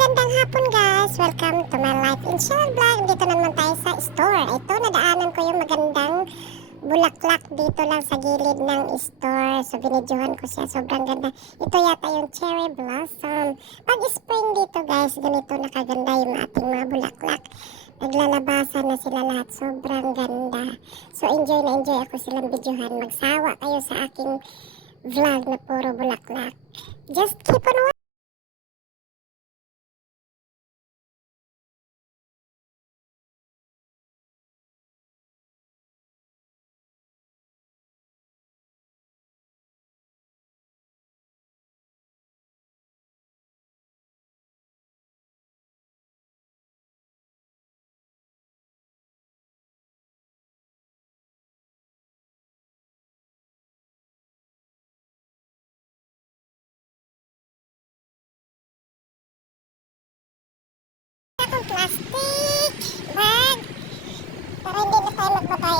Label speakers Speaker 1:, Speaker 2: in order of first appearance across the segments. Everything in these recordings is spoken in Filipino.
Speaker 1: Magandang hapon guys! Welcome to my life in share vlog. Dito naman tayo sa store. Ito, nadaanan ko yung magandang bulaklak dito lang sa gilid ng store. So, binidyohan ko siya. Sobrang ganda. Ito yata yung cherry blossom. Pag spring dito guys, ganito nakaganda yung ating mga bulaklak. Naglalabasan na sila lahat. Sobrang ganda. So, enjoy na enjoy ako silang videohan. Magsawa kayo sa aking vlog na puro bulaklak. Just keep on watching.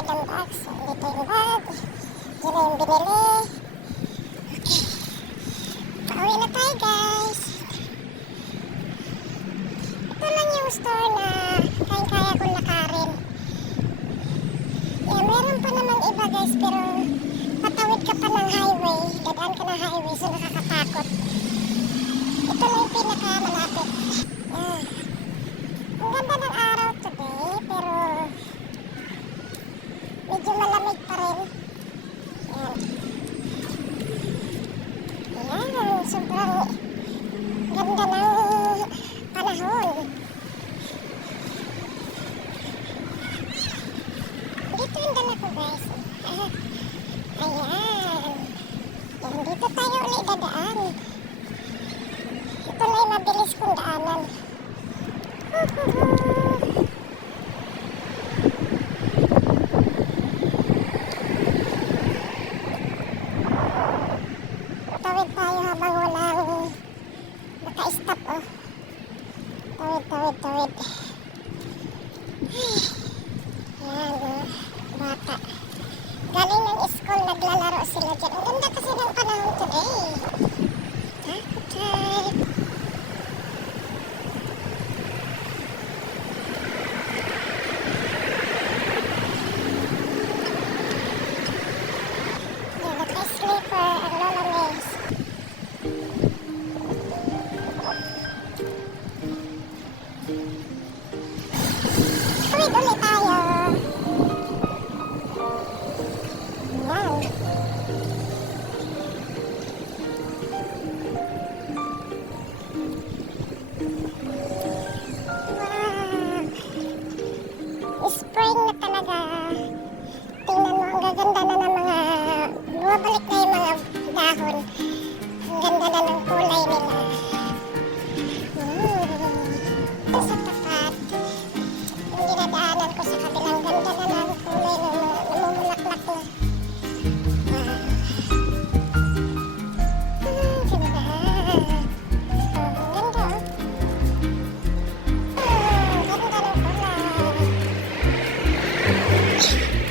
Speaker 1: Tayo magbabayad ng bag. So, dito yung bag. Yun na yung binili. Okay. Pauwi na tayo, guys. Ito lang yung store na kayang-kaya kong lakarin. Yeah, meron pa namang iba, guys, pero patawid ka pa ng highway. Dadaan ka ng highway, so nakakatakot. Ito lang yung pinakamalapit. Yeah. Ang ganda ng araw today, pero medyo malamig pa rin. Yan. Yan, sobrang ganda ng panahon. Dito yung dala ko guys. Ayan. Yan, dito tayo ulit dadaan. Ito lang yung mabilis kong daanan. Tawid Tawid, tawid. Yan oh, bata. Galing ng school, naglalaro sila dyan. Spring na talaga. Tingnan mo, ang gaganda na ng mga bumabalik na yung mga dahon. Ang ganda na ng kulay nila. Thanks.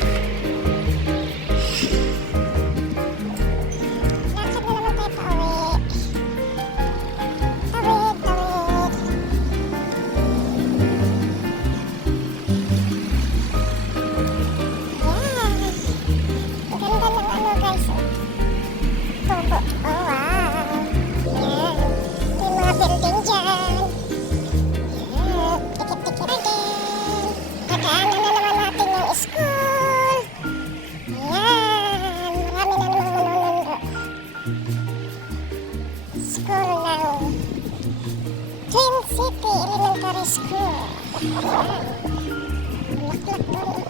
Speaker 1: Bulaklak doon.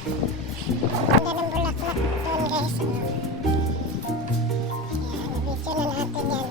Speaker 1: Ganda ng bulaklak doon guys. Yan. Video na natin yan.